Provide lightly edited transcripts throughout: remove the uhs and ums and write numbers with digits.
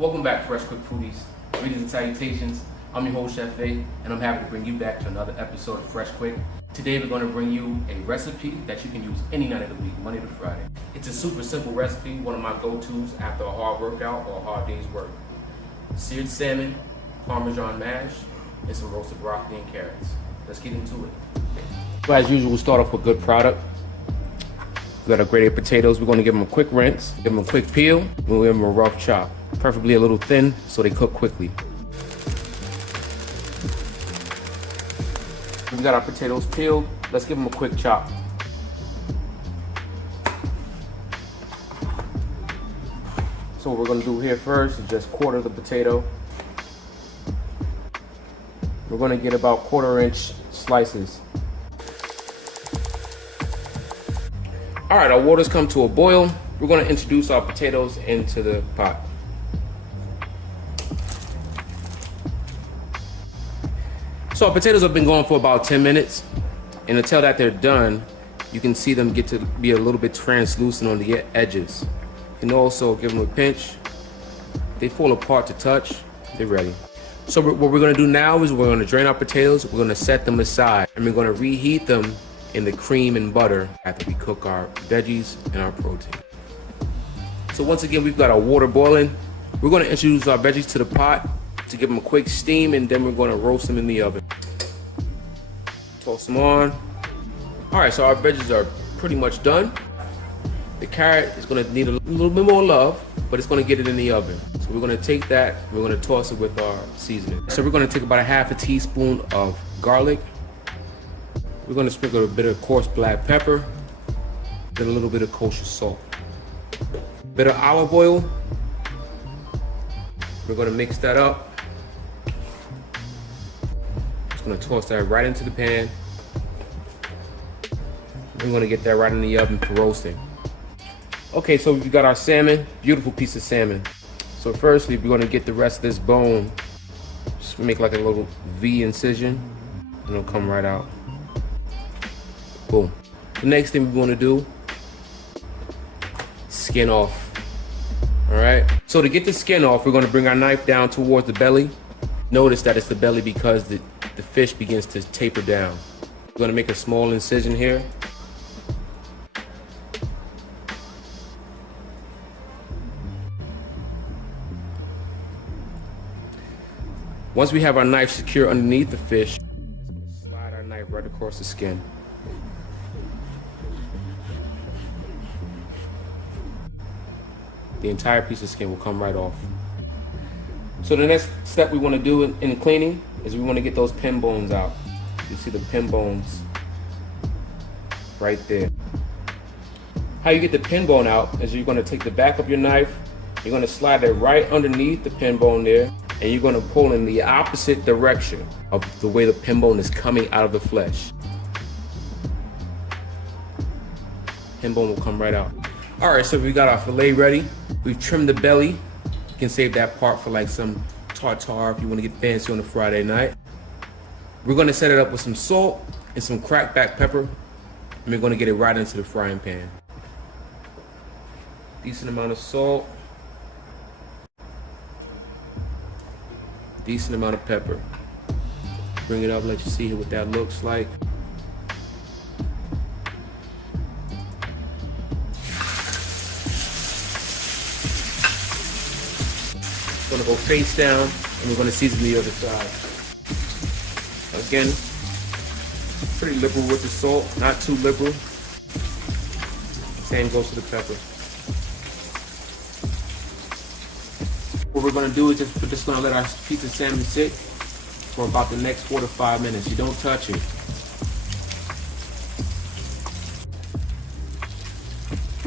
Welcome back, Fresh Quick Foodies. Greetings and salutations. I'm your host, Chef A, and I'm happy to bring you back to another episode of Fresh Quick. Today we're going to bring you a recipe that you can use any night of the week, Monday to Friday. It's a super simple recipe, one of my go-tos after a hard workout or a hard day's work. Seared salmon, Parmesan mash, and some roasted broccoli and carrots. Let's get into it. So as usual, we'll start off with good product. We got our grated potatoes. We're going to give them a quick rinse, give them a quick peel, and we'll give them a rough chop. Preferably a little thin so they cook quickly. We got our potatoes peeled. Let's give them a quick chop. So what we're going to do here first is just quarter the potato. We're going to get about 1/4-inch slices. All right, our water's come to a boil. We're going to introduce our potatoes into the pot. So our potatoes have been going for about 10 minutes, and until that they're done, you can see them get to be a little bit translucent on the edges. You can also give them a pinch. They fall apart to touch, they're ready. So what we're gonna do now is we're gonna drain our potatoes, we're gonna set them aside, and we're gonna reheat them in the cream and butter after we cook our veggies and our protein. So once again, we've got our water boiling. We're gonna introduce our veggies to the pot to give them a quick steam, and then we're gonna roast them in the oven. Toss them on. All right, so our veggies are pretty much done. The carrot is gonna need a little bit more love, but it's gonna get it in the oven. So we're gonna take that, we're gonna toss it with our seasoning. So we're gonna take about a 1/2 teaspoon of garlic. We're gonna sprinkle a bit of coarse black pepper, then a little bit of kosher salt. A bit of olive oil. We're gonna mix that up. Just gonna toss that right into the pan. We're gonna get that right in the oven for roasting. Okay, so we've got our salmon, beautiful piece of salmon. So firstly, we're gonna get the rest of this bone, just make like a little V incision, and it'll come right out. Boom. The next thing we wanna do, skin off. All right, so to get the skin off, we're gonna bring our knife down towards the belly. Notice that it's the belly because the fish begins to taper down. We're gonna make a small incision here. Once we have our knife secure underneath the fish, we're just gonna slide our knife right across the skin. The entire piece of skin will come right off. So the next step we want to do in cleaning is we want to get those pin bones out. You see the pin bones right there. How you get the pin bone out is you're going to take the back of your knife, you're going to slide it right underneath the pin bone there, and you're going to pull in the opposite direction of the way the pin bone is coming out of the flesh. Pin bone will come right out. All right, so we got our fillet ready. We've trimmed the belly. You can save that part for like some tartare if you want to get fancy on a Friday night. We're going to set it up with some salt and some cracked black pepper, and we're going to get it right into the frying pan. Decent amount of salt. Decent amount of pepper. Bring it up, let you see what that looks like. We're gonna go face down, and we're gonna season the other side. Again, pretty liberal with the salt, not too liberal. Same goes to the pepper. What we're gonna do is we're just gonna let our piece of salmon sit for about the next 4 to 5 minutes. You don't touch it.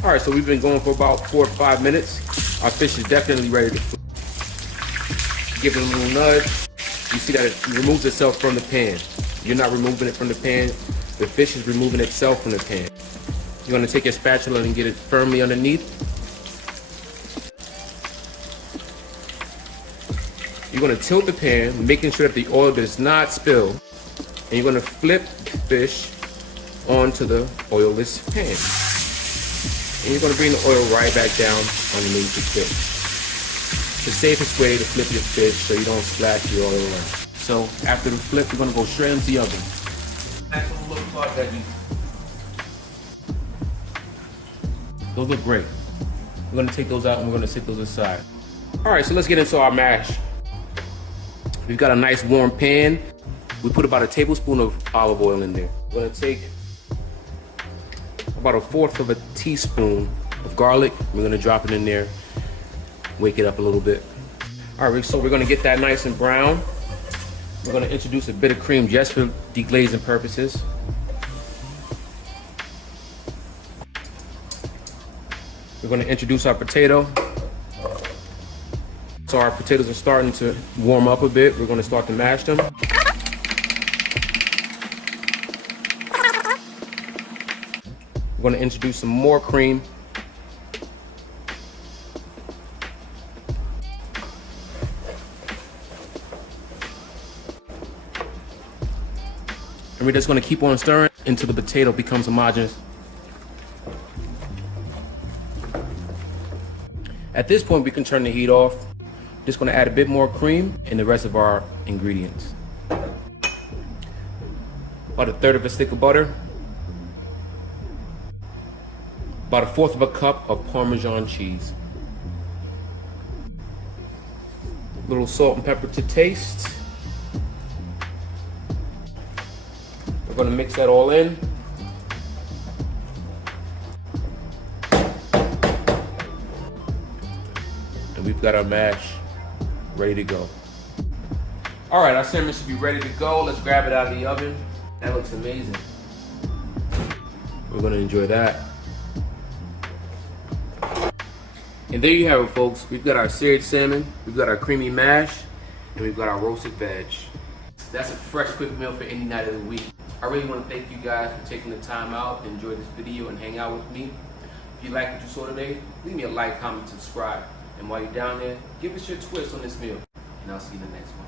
All right, so we've been going for about 4 to 5 minutes. Our fish is definitely ready to flip. Give it a little nudge. You see that it removes itself from the pan. You're not removing it from the pan. The fish is removing itself from the pan. You're gonna take your spatula and get it firmly underneath. You're gonna tilt the pan, making sure that the oil does not spill. And you're gonna flip the fish onto the oilless pan. And you're gonna bring the oil right back down underneath the fish. the safest way to flip your fish so you don't splash your oil around. So after the flip, we're gonna go straight into the oven. Nice little look part that those look great. We're gonna take those out and we're gonna sit those aside. All right, so let's get into our mash. We've got a nice warm pan. We put about a tablespoon of olive oil in there. We're gonna take about 1/4 of a teaspoon of garlic. We're gonna drop it in there, wake it up a little bit. All right, so we're gonna get that nice and brown. We're gonna introduce a bit of cream just for deglazing purposes. We're gonna introduce our potato. So our potatoes are starting to warm up a bit. We're gonna start to mash them. We're gonna introduce some more cream. And we're just gonna keep on stirring until the potato becomes homogeneous. At this point, we can turn the heat off. Just gonna add a bit more cream and the rest of our ingredients. About 1/3 of a stick of butter. About 1/4 of a cup of Parmesan cheese. A little salt and pepper to taste. We're gonna mix that all in. And we've got our mash ready to go. All right, our salmon should be ready to go. Let's grab it out of the oven. That looks amazing. We're gonna enjoy that. And there you have it, folks. We've got our seared salmon, we've got our creamy mash, and we've got our roasted veg. That's a fresh, quick meal for any night of the week. I really want to thank you guys for taking the time out to enjoy this video and hang out with me. If you like what you saw today, leave me a like, comment, subscribe. And while you're down there, give us your twist on this meal. And I'll see you in the next one.